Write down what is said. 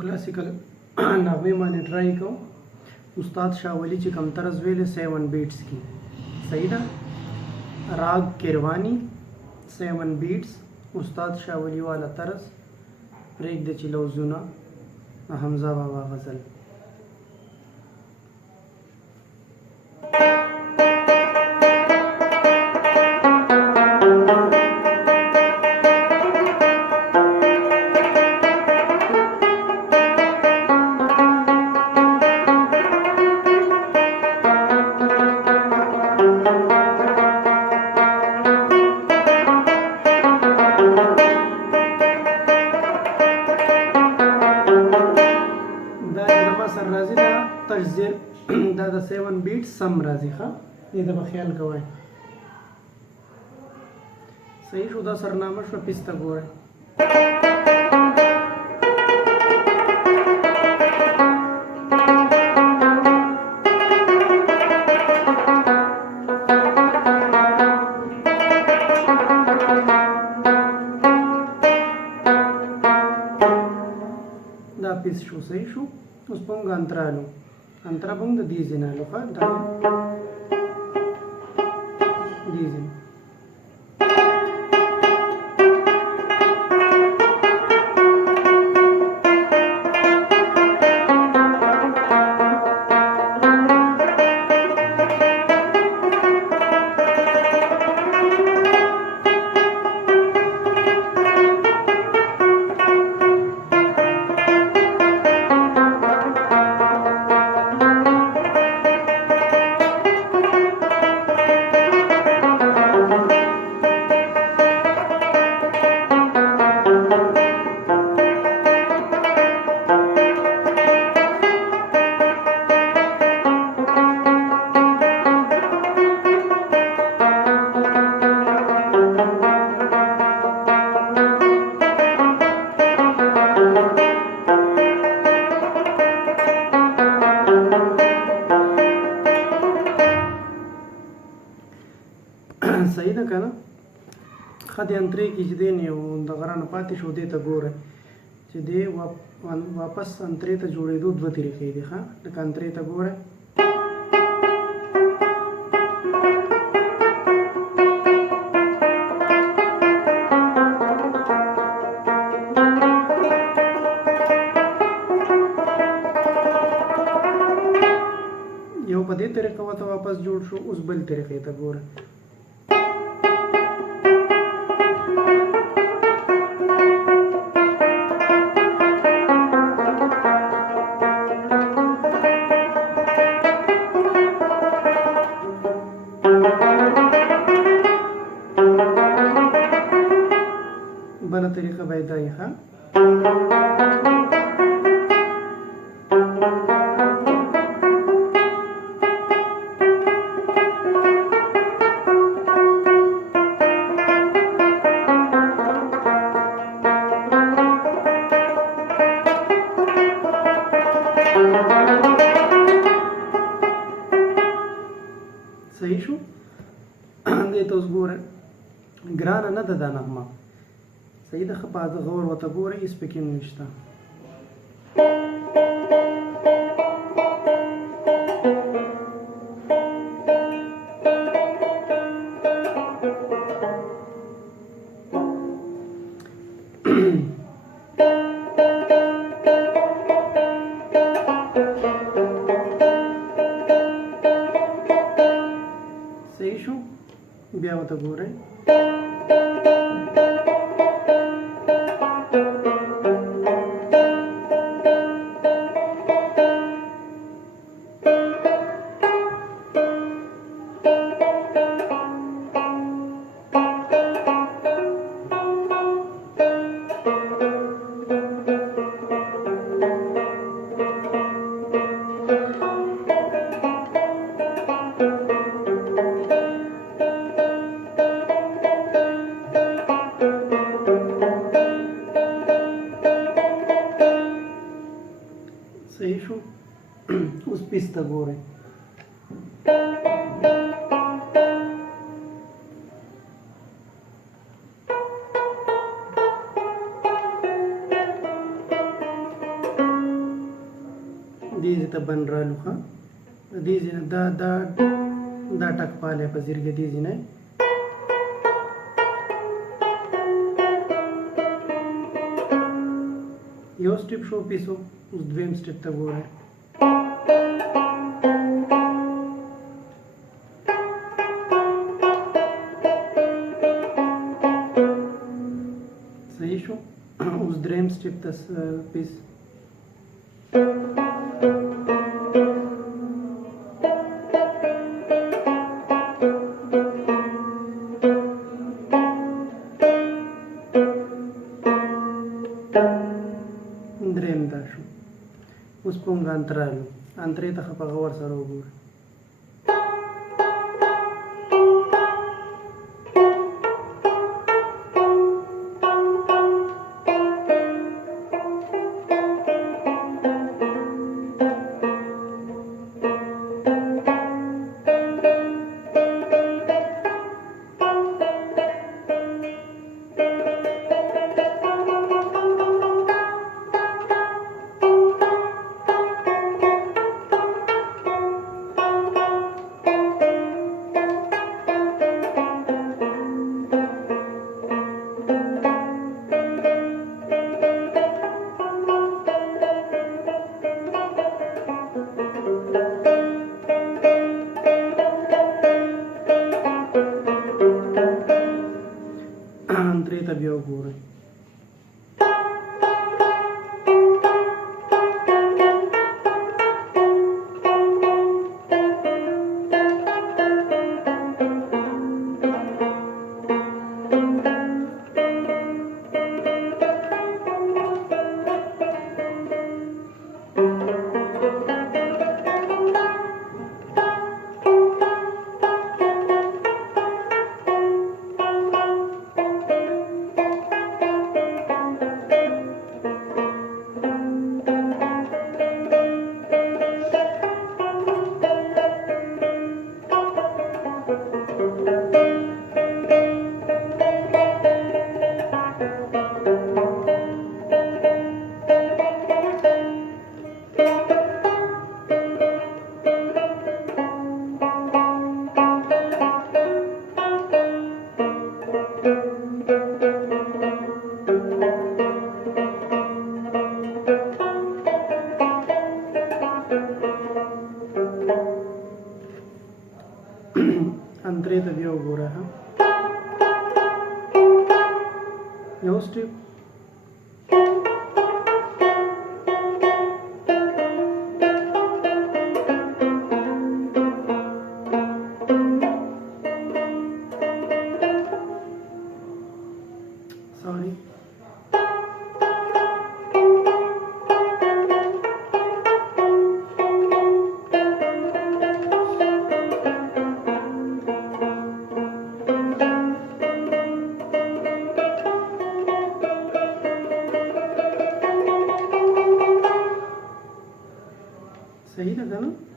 क्लासिकल नगमे माने ट्राई को उस्ताद शाहवली ची कम तरज वेले 7 बीट्स की सही ना। राग किरवानी 7 बीट्स उस्ताद शाहवली वाला तरज प्रेगदा ची लाओजुना हमजा बाबा गजल। دا د 7 بیټ سم راځي ښه دې ته به خیال کوئ صحیح شو دا سرنامه شو پیسته ګورئ دا پیس شو صحیح شو اوس په موږ انترالو antara bang da dizin alo ka da dizin صحیح ده کنه خدای انترې کې چې دی یو د غرانه پاتې شو دې ته ګوره چې دی واپس انترې ته جوړېدو دوه طریقې دي ښه لکه انترې ته ګوره یو په دې طریقه ورته واپس جوړ شو اوس بل طریقې ته ګوره بله طریقه باید دا یې ښه صحیح شو دې ته اوس ګوره ګرانه نه ده دا نغمه صحیح ده ښه په غور ورته ګورئ هېڅ پکې هم نشته صحیح شو بیا ورته ګورئ पीस तक हो रहे ديزي تبان رالوخا ديزي دا تك بالي بزيرجة ديزي ناي यो स्टेप शो पीसो उस द्वेम स्टेप तक हो रहा है सही शो उस द्वेम स्टेप तक पीस دریم دا شو اوس په موږ انترالو انترې ته په غور سره وګورئ انترې ته بیا وګورئ अंतरे ته بیا وګوره ها یو سټیپ सॉरी सही लगा ना।